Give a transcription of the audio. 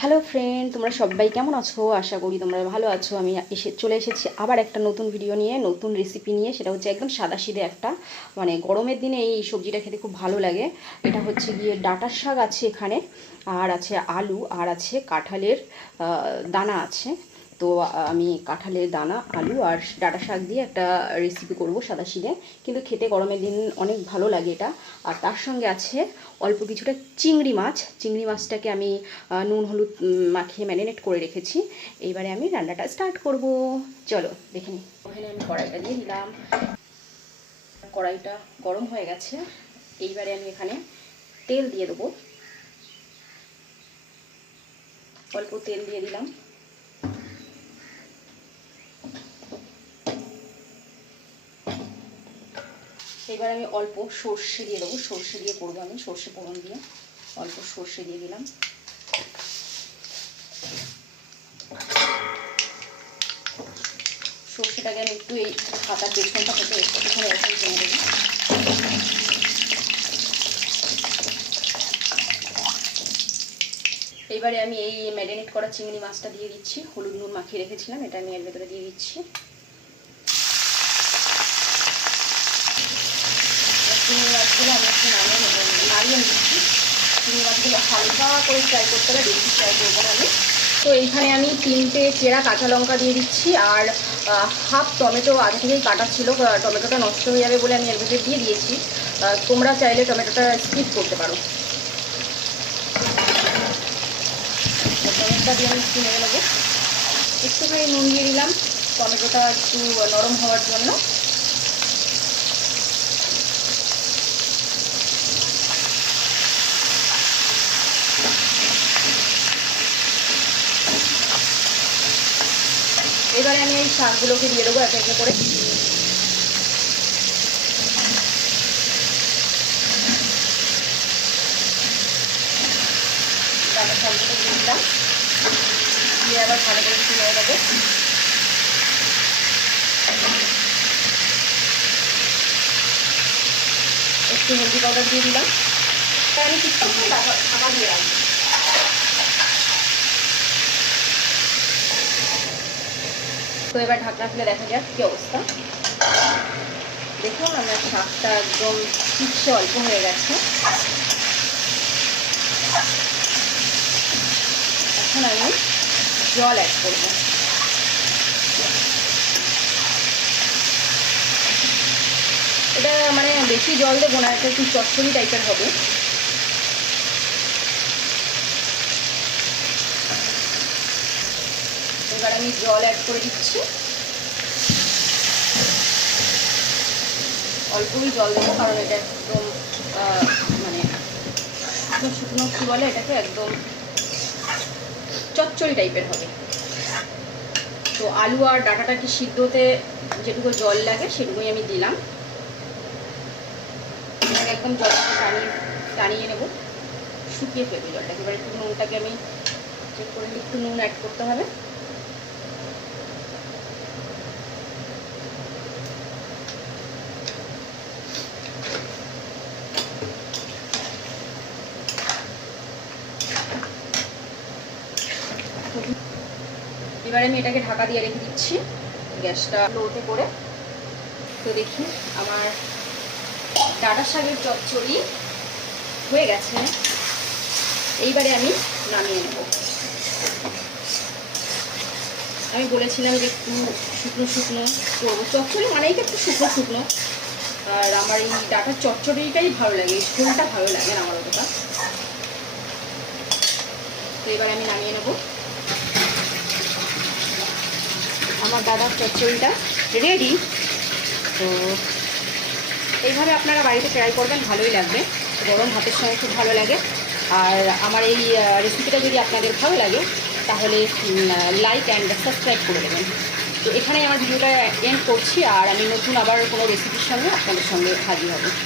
Hello friend, তোমরা সবাই কেমন আছো? আশা করি তোমরা ভালো আছো। আমি চলে এসেছি আবার একটা নতুন ভিডিও নিয়ে, নতুন রেসিপি নিয়ে। সেটা হচ্ছে একদম সাদাসিধে একটা, মানে গরমের দিনে এই সবজিটা খেতে খুব ভালো লাগে। এটা হচ্ছে গিয়ে ডাঁটার শাক আছে এখানে, আর আছে আলু, আর আছে কাঁঠালের দানা আছে। তো আমি কাঁঠালের দানা, আলু আর ডাঁটা শাক দিয়ে একটা রেসিপি করবো সাদাসিধে, কিন্তু খেতে গরমের দিন অনেক ভালো লাগে এটা। আর তার সঙ্গে আছে অল্প কিছুটা চিংড়ি মাছ। চিংড়ি মাছটাকে আমি নুন হলুদ মাখিয়ে ম্যারিনেট করে রেখেছি। এইবারে আমি রান্নাটা স্টার্ট করব। চলো দেখে নিই। ওখানে আমি কড়াইটা দিয়ে দিলাম। কড়াইটা গরম হয়ে গেছে। এইবারে আমি এখানে তেল দিয়ে দেবো। অল্প তেল দিয়ে দিলাম। এবার আমি অল্প সর্ষে দিয়ে দেবো। সর্ষে দিয়ে করবো আমি, সর্ষে ফোড়ন দিয়ে অল্প সর্ষে দিয়ে দিলাম। সর্ষেটাকে আমি একটু এই পাতার পেছনটা থেকে এখানে এরকম জমে দেবো। এইবারে আমি এই ম্যারিনেট করা চিংড়ি মাছটা দিয়ে দিচ্ছি। হলুদ নুন মাখিয়ে রেখেছিলাম, এটা আমি এর ভেতরে দিয়ে দিচ্ছি। চিংড়ি মাছগুলো আমি একটু নাড়িয়ে নিচ্ছি। চিংড়ি মাছগুলো হালকা করে ফ্রাই করতে হবে, বেশি ফ্রাই করবো না আমি। তো এইখানে আমি 3টে চেরা কাঁচা লঙ্কা দিয়ে দিচ্ছি, আর হাফ টমেটো আগে থেকেই কাটা ছিল। টমেটোটা নষ্ট হয়ে যাবে বলে আমি এর ভেতরে দিয়ে দিয়েছি। তোমরা চাইলে টমেটোটা স্কিপ করতে পারো। টমেটোটা দিয়ে আমি একটু নেড়ে নেবো। একটুখানি নুন দিয়ে দিলাম টমেটোটা একটু নরম হওয়ার জন্য। এবারে আমি এই শাকগুলোকে দিয়ে দেবো একে একে করে। ডাটা শাকগুলো দিয়ে দিলাম, দিয়ে আবার ভালো করে একটু নেড়ে দেবো। একটু হলদি পাউডার দিয়ে দিলাম। আমি কিছুক্ষণ ঢাকা দিয়ে রাখবো। তো এবার ঢাকনা খুলে দেখা যাক কি অবস্থা। দেখুন আমার শাকটা একদম ঠিকছে অল্প হয়ে গেছে। এখন আমি জল অ্যাড করব। এটা মানে বেশি জল দেবো না, এটা একটু চচ্চড়ি টাইপের হবে। এবার আমি জল অ্যাড করে দিচ্ছি। অল্পই জল দেবো, কারণ এটা একদম মানে শুকনো কী বলে এটাকে, একদম চচ্চড়ি টাইপের হবে। তো আলু আর ডাঁটাটাকে সিদ্ধ হতে যেটুকু জল লাগে সেটুকুই আমি দিলাম। এটাকে একদম জলটাকে টানিয়ে নেব, শুকিয়ে ফেলবে জলটাকে। এবার একটু নুনটাকে আমি চেক করে একটু নুন অ্যাড করতে হবে। এবারে আমি এটাকে ঢাকা দিয়ে রেখে দিচ্ছি, গ্যাসটা লোতে করে। তো দেখি আমার ডাঁটা শাকের চচ্চড়ি হয়ে গেছে। এইবারে আমি নামিয়ে নেব। আমি বলেছিলাম যে একটু শুকনো শুকনো করবো, চচ্চড়ি মানেই তো একটু শুকনো শুকনো। আর আমার এই ডাঁটার চচ্চড়িটাই ভালো লাগে, ঝোলটা ভালো লাগে না আমার অতটা। তো এবার আমি নামিয়ে নেব। আমার ডাঁটার চচ্চড়িটা রেডি। তো এইভাবে আপনারা বাড়িতে ট্রাই করবেন, ভালোই লাগবে। গরম ভাতের সঙ্গে খুব ভালো লাগে। আর আমার এই রেসিপিটা যদি আপনাদের ভালো লাগে তাহলে লাইক অ্যান্ড সাবস্ক্রাইব করে দেবেন। তো এখানেই আমার ভিডিওটা এন্ড করছি, আর আমি নতুন আবার কোনো রেসিপির সঙ্গে আপনাদের সঙ্গে হাজির হব।